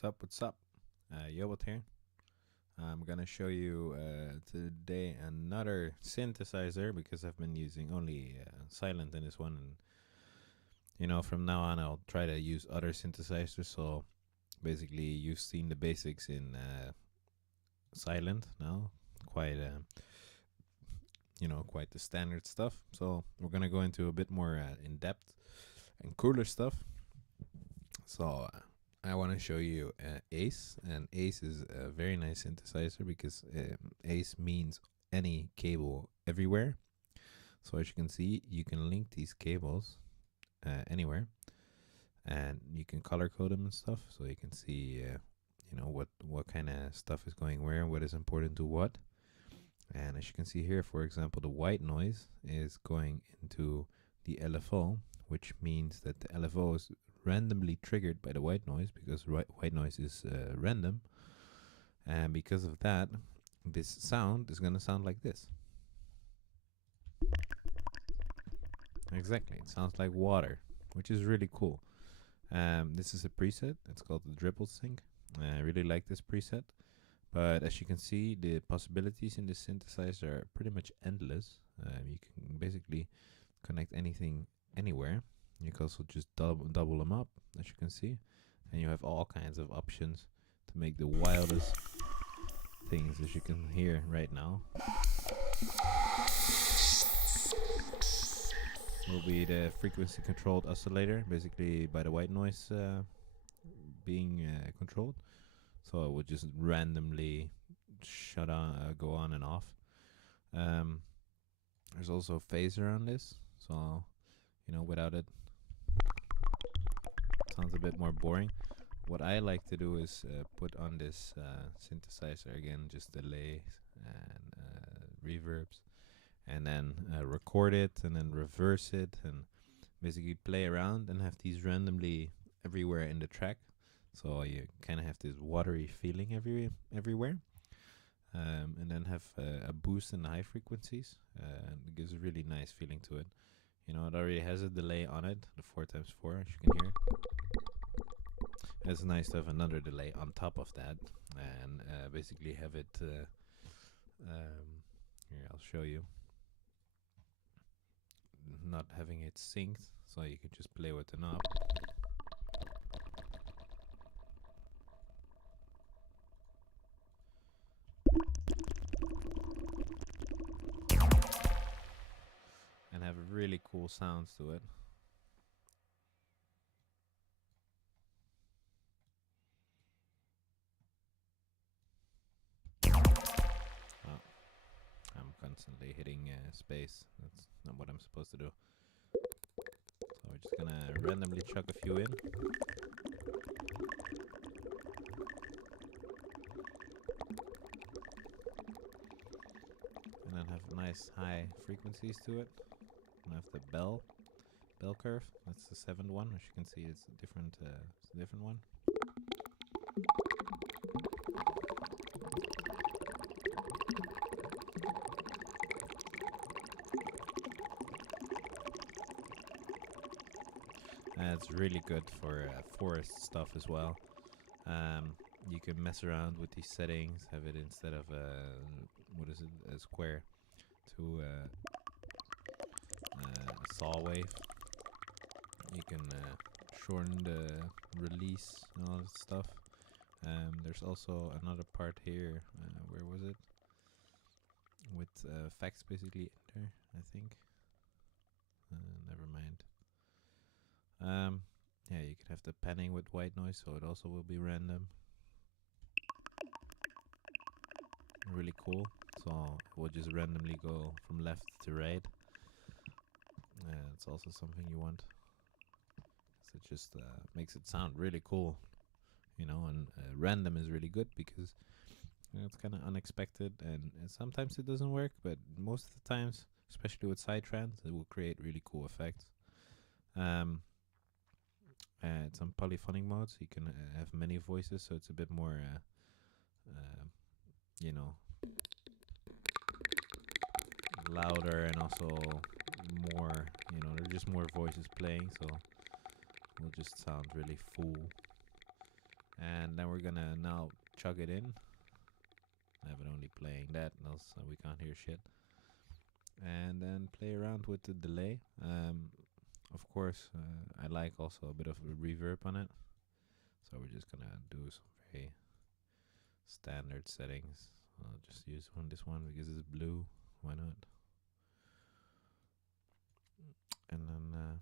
What's up? Yobot here. I'm gonna show you today another synthesizer because I've been using only silent in this one, and from now on I'll try to use other synthesizers. So basically, you've seen the basics in silent now, quite quite the standard stuff. So we're gonna go into a bit more in depth and cooler stuff. So I want to show you Ace, and Ace is a very nice synthesizer because Ace means any cable everywhere. So as you can see, you can link these cables anywhere, and you can color code them and stuff, so you can see what kind of stuff is going where, what is important to what. And as you can see here, for example, the white noise is going into the LFO, which means that the LFO is randomly triggered by the white noise because white noise is random, and because of that, this sound is going to sound like this. Exactly, it sounds like water, which is really cool. This is a preset. It's called the Dribble Sync. I really like this preset, but as you can see, the possibilities in this synthesizer are pretty much endless. You can basically connect anything anywhere. You can also just double them up, as you can see, and you have all kinds of options to make the wildest things, as you can hear right now. Will be the frequency controlled oscillator, basically by the white noise being controlled. So it would just randomly go on and off. There's also a phaser on this, so without it, sounds a bit more boring. What I like to do is put on this synthesizer again just delays and reverbs, and then record it and then reverse it and basically play around and have these randomly everywhere in the track, so you kind of have this watery feeling everywhere, and then have a boost in the high frequencies, and it gives a really nice feeling to it. It already has a delay on it, the 4x4, as you can hear. It's nice to have another delay on top of that, and basically have it here, I'll show you, not having it synced, so you can just play with the knob. And have really cool sounds to it. Oh, I'm constantly hitting space. That's not what I'm supposed to do. So we're just gonna randomly chuck a few in. And then have nice high frequencies to it. And have the bell curve. That's the 7th one. As you can see, it's a different one. It's really good for forest stuff as well. You can mess around with these settings, have it instead of a square to a saw wave. You can shorten the release and all that stuff. There's also another part here, where was it? With effects basically in there, I think. Never mind. Yeah, you can have the panning with white noise, so it also will be random. Really cool. So it will just randomly go from left to right. It's also something you want. So it just makes it sound really cool, and random is really good because it's kind of unexpected, and sometimes it doesn't work, but most of the times, especially with Psytrance, it will create really cool effects. It's on polyphonic mode, so you can have many voices, so it's a bit more, louder, and also more, there are just more voices playing, so it will just sound really full. And then we're gonna now chug it in. I have it only playing that, else we can't hear shit. And then play around with the delay. Of course, I like also a bit of a reverb on it. So we're just gonna do some very standard settings. I'll just use this one because it's blue. Why not? And then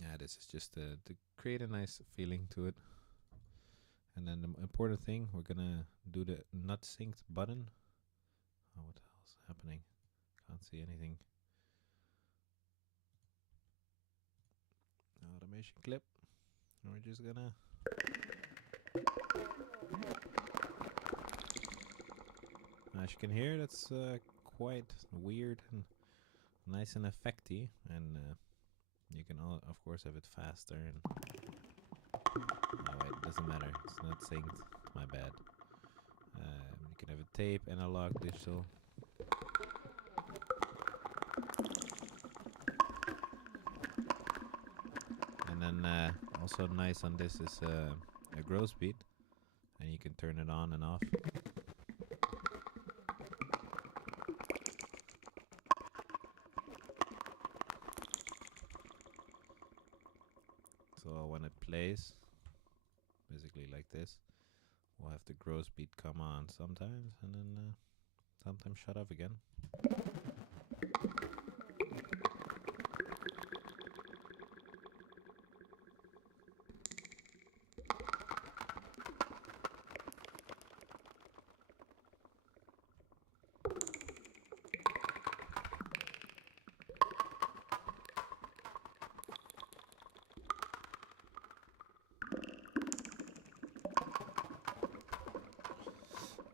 yeah, this is just to create a nice feeling to it. And then the important thing, we're gonna do the not synced button. Oh, what the hell's happening? Can't see anything. Automation clip. And we're just gonna as you can hear, that's quite weird and nice and effecty, and you can of course have it faster. And oh wait, it doesn't matter. It's not synced. My bad. You can have a tape, analog, digital. And then also nice on this is a grow speed, and you can turn it on and off. So when it plays, basically like this, we'll have the grow speed come on sometimes, and then sometimes shut off again.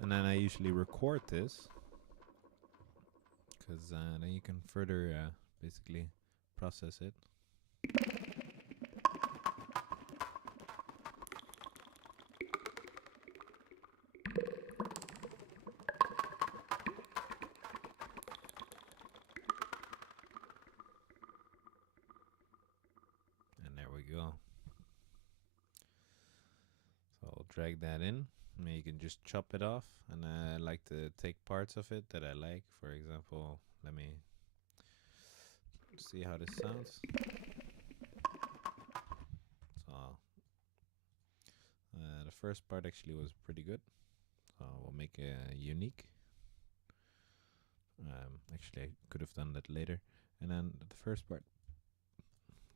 And then I usually record this, because then you can further basically process it. And there we go. So I'll drag that in. And you can just chop it off, and I like to take parts of it that I like. For example, let me see how this sounds. So the first part actually was pretty good. So we'll make it unique. Actually, I could have done that later. And then the first part,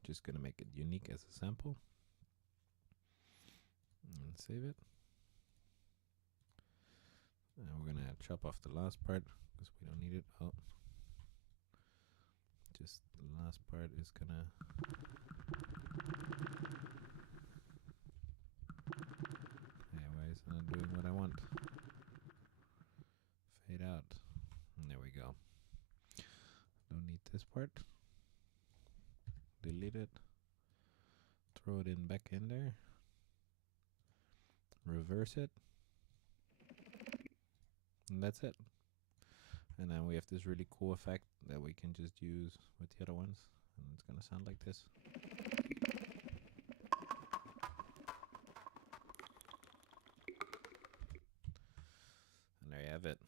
just gonna make it unique as a sample. And save it. And we're gonna chop off the last part because we don't need it. Oh, just the last part is gonna. Yeah, why is it not doing what I want? Fade out. And there we go. Don't need this part. Delete it. Throw it in back in there. Reverse it. And that's it. And then we have this really cool effect that we can just use with the other ones. And it's gonna sound like this. And there you have it.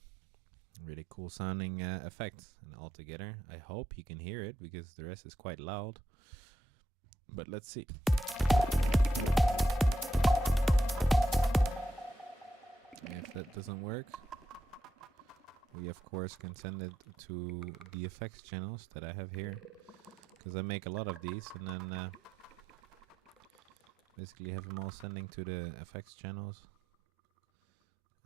Really cool sounding effect. And all together, I hope you can hear it because the rest is quite loud. But let's see. If that doesn't work, we of course can send it to the effects channels that I have here, because I make a lot of these, and then basically have them all sending to the effects channels,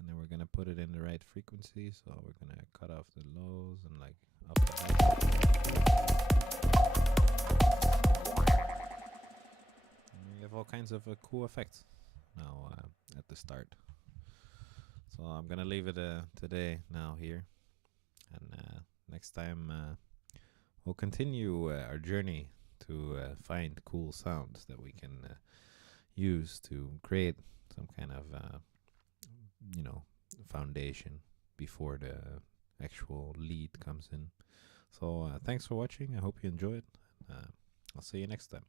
and then we're gonna put it in the right frequency. So we're gonna cut off the lows and like up the highs. And you have all kinds of cool effects now at the start. So I'm gonna leave it today now here, and next time we'll continue our journey to find cool sounds that we can use to create some kind of foundation before the actual lead comes in. So thanks for watching. I hope you enjoyed. I'll see you next time.